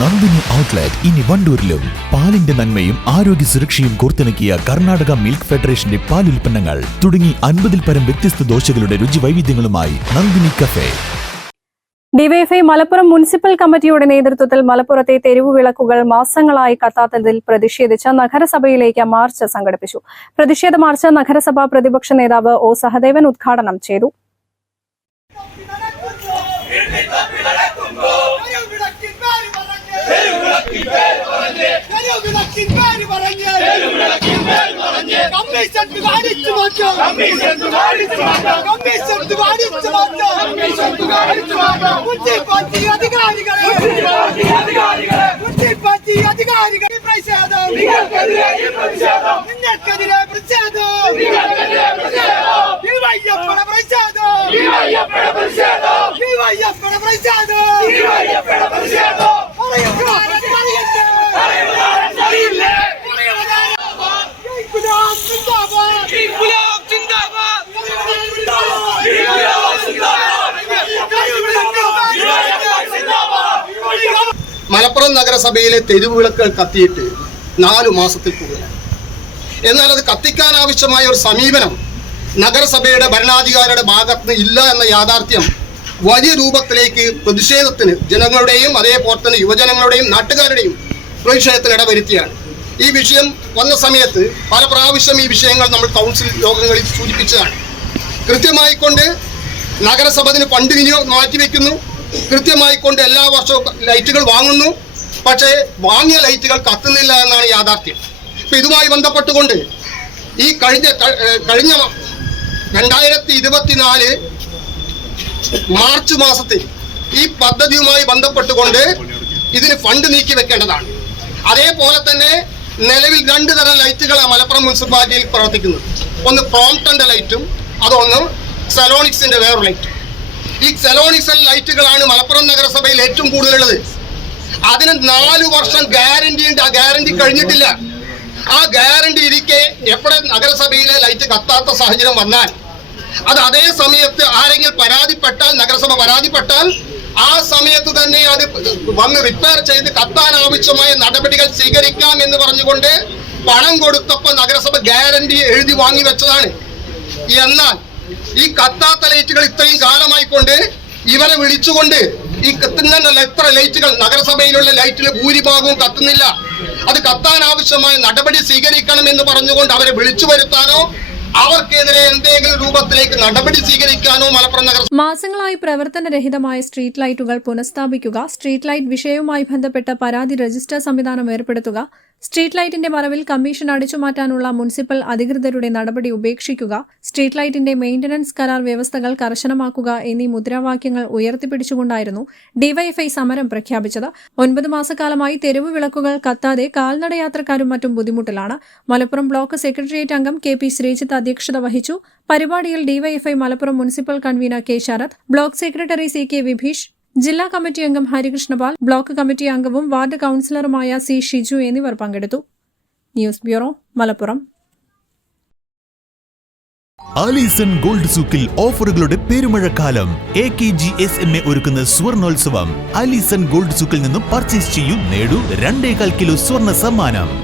Nandini outlet ഇനി വണ്ടൂരിലും. പാലിന്റെ നന്മയും ആരോഗ്യ സുരക്ഷയും കോർത്തിണക്കിയ കർണാടക മിൽക്ക് ഫെഡറേഷന്റെ പാലുൽപ്പന്നങ്ങൾ തുടങ്ങി 50-ൽ പരം വ്യത്യസ്ത ദോശകളുടെ രുചി വൈവിധ്യങ്ങളുമായി Nandini cafe. DYFI Malappuram municipal കമ്മിറ്റിയുടെ നേതൃത്വത്തിൽ മലപ്പുറത്തെ തെരുവുവിളക്കുകൾ മാസങ്ങളായി കത്താത്തതിൽ പ്രതിഷേധിച്ച് നഗരസഭയിലേക്ക് മാർച്ച് സംഘടിപ്പിച്ചു. പ്രതിഷേധ മാർച്ച് നഗരസഭാ പ്രതിപക്ഷ നേതാവ് ഒ സഹദേവൻ ഉദ്ഘാടനം ചെയ്തു. മലപ്പുറം നഗരസഭയിലെ തെരുവുവിളക്കുകൾ കത്തിയിട്ട് 4 മാസത്തിൽ കൂടുതലാണ്. എന്നാൽ അത് കത്തിക്കാൻ ആവശ്യമായ ഒരു സമീപനം നഗരസഭയുടെ ഭരണാധികാരിയുടെ ഭാഗത്ത് ഇല്ല എന്ന യാഥാർത്ഥ്യം വലിയ രൂപത്തിലേക്ക് പ്രതിഷേധത്തിന് ജനങ്ങളുടെയും അതേപോലെ തന്നെ യുവജനങ്ങളുടെയും നാട്ടുകാരുടെയും പ്രതിഷേധത്തിന് ഇടവരുത്തിയാണ്. ഈ വിഷയം വന്ന സമയത്ത് പല പ്രാവശ്യം ഈ വിഷയങ്ങൾ നമ്മൾ കൗൺസിൽ യോഗങ്ങളിൽ സൂചിപ്പിച്ചതാണ്. കൃത്യമായിക്കൊണ്ട് നഗരസഭ അതിന് ഫണ്ട് മാറ്റിവെക്കുന്നു, കൃത്യമായിക്കൊണ്ട് എല്ലാ വർഷവും ലൈറ്റുകൾ വാങ്ങുന്നു, പക്ഷേ വാങ്ങിയ ലൈറ്റുകൾ കത്തുന്നില്ല എന്നാണ് യാഥാർത്ഥ്യം. ഇപ്പം ഇതുമായി ബന്ധപ്പെട്ടുകൊണ്ട് ഈ കഴിഞ്ഞ 2024 മാർച്ച് മാസത്തിൽ ഈ പദ്ധതിയുമായി ബന്ധപ്പെട്ടുകൊണ്ട് ഇതിന് ഫണ്ട് നീക്കി വെക്കേണ്ടതാണ്. അതേപോലെ തന്നെ നിലവിൽ 2 തരം ലൈറ്റുകളാണ് മലപ്പുറം മുനിസിപ്പാലിറ്റിയിൽ പ്രവർത്തിക്കുന്നത്. ഒന്ന് പ്രോംപ്ടന്റെ ലൈറ്റും അതൊന്ന് സെലോണിക്സിന്റെ വേറൊരു ലൈറ്റും. ഈ സെലോണിക്സ് ലൈറ്റുകളാണ് മലപ്പുറം നഗരസഭയിൽ ഏറ്റവും കൂടുതലുള്ളത്. അതിന് 4 വർഷം ഗ്യാരണ്ടി ഉണ്ട്. ആ ഗ്യാരണ്ടി കഴിഞ്ഞിട്ടില്ല. ആ ഗ്യാരണ്ടി ഇരിക്കെ എവിടെ നഗരസഭയിലെ ലൈറ്റ് കത്താത്ത സാഹചര്യം വന്നാൽ അത് അതേ സമയത്ത് ആരെങ്കിലും പരാതിപ്പെട്ടാൽ, നഗരസഭ പരാതിപ്പെട്ടാൽ ആ സമയത്ത് തന്നെ അത് വന്ന് റിപ്പയർ ചെയ്ത് കത്താൻ ആവശ്യമായ നടപടികൾ സ്വീകരിക്കാം എന്ന് പറഞ്ഞുകൊണ്ട് പണം കൊടുത്തപ്പോൾ നഗരസഭ ഗ്യാരണ്ടി എഴുതി വാങ്ങി വെച്ചതാണ്. എന്നാൽ ഈ കത്താത്ത ലൈറ്റുകൾ ഇത്രയും കാലമായിക്കൊണ്ട് ഇവരെ വിളിച്ചുകൊണ്ട് ഈ കത്തുന്ന എത്ര ലൈറ്റുകൾ നഗരസഭയിലുള്ള ലൈറ്റിൽ ഭൂരിഭാഗവും കത്തുന്നില്ല, അത് കത്താൻ ആവശ്യമായ നടപടി സ്വീകരിക്കണം എന്ന് പറഞ്ഞുകൊണ്ട് അവരെ വിളിച്ചു വരുത്താനോ അവർക്കെതിരെ എന്തെങ്കിലും രൂപത്തിലേക്ക് നടപടി സ്വീകരിക്കാനോ മലപ്പുറം നഗര മാസങ്ങളായി പ്രവർത്തനരഹിതമായ സ്ട്രീറ്റ് ലൈറ്റുകൾ പുനഃസ്ഥാപിക്കുക, സ്ട്രീറ്റ് ലൈറ്റ് വിഷയവുമായി ബന്ധപ്പെട്ട പരാതി രജിസ്റ്റർ സംവിധാനം ഏർപ്പെടുത്തുക, സ്ട്രീറ്റ് ലൈറ്റിന്റെ മറവിൽ കമ്മീഷൻ അടിച്ചുമാറ്റാനുള്ള മുനിസിപ്പൽ അധികൃതരുടെ നടപടി ഉപേക്ഷിക്കുക, സ്ട്രീറ്റ് ലൈറ്റിന്റെ മെയിന്റനൻസ് കരാർ വ്യവസ്ഥകൾ കർശനമാക്കുക എന്നീ മുദ്രാവാക്യങ്ങൾ ഉയർത്തിപ്പിടിച്ചുകൊണ്ടായിരുന്നു ഡിവൈഎഫ്ഐ സമരം പ്രഖ്യാപിച്ചത്. 9 മാസക്കാലമായി തെരുവ് വിളക്കുകൾ കത്താതെ കാൽനടയാത്രക്കാരും മറ്റും ബുദ്ധിമുട്ടിലാണ്. മലപ്പുറം ബ്ലോക്ക് സെക്രട്ടേറിയറ്റ് അംഗം കെ പി ശ്രീജിത്ത് അധ്യക്ഷത വഹിച്ചു. പരിപാടിയിൽ DYFI Malappuram municipal convener K Sarath, block secretary C K Vibheesh, ജില്ലാ കമ്മിറ്റി അംഗം ഹരികൃഷ്ണപാൽ, ബ്ലോക്ക് കമ്മിറ്റി അംഗവും വാർഡ് കൌൺസിലറുമായ സി ഷിജു എന്നിവർ പങ്കെടുത്തു. News bureau, Malappuram. Alison gold സൂക്കിൽ ഓഫറുകളുടെ പെരുമഴക്കാലം. AKGSMA ഒരുക്കുന്ന സ്വർണോത്സവം. ആലീസൺ ഗോൾഡ് സൂക്കിൽ നിന്നും പർച്ചേസ് ചെയ്യൂ, നേടൂ 2.25 കിലോ സ്വർണ്ണ സമ്മാനം.